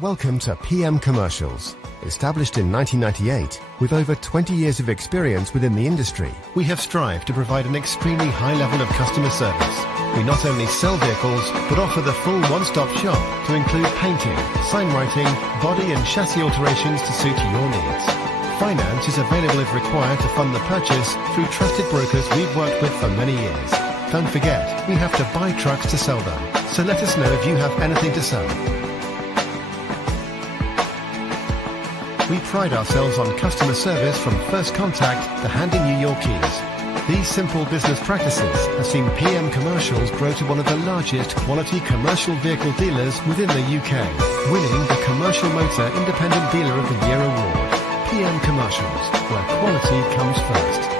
Welcome to PM Commercials. Established in 1998, with over 20 years of experience within the industry, we have strived to provide an extremely high level of customer service. We not only sell vehicles, but offer the full one-stop shop to include painting, sign writing, body and chassis alterations to suit your needs. Finance is available if required to fund the purchase through trusted brokers we've worked with for many years. Don't forget, we have to buy trucks to sell them, so let us know if you have anything to sell. We pride ourselves on customer service from first contact to handing you your keys. These simple business practices have seen PM Commercials grow to one of the largest quality commercial vehicle dealers within the UK, winning the Commercial Motor Independent Dealer of the Year award. PM Commercials, where quality comes first.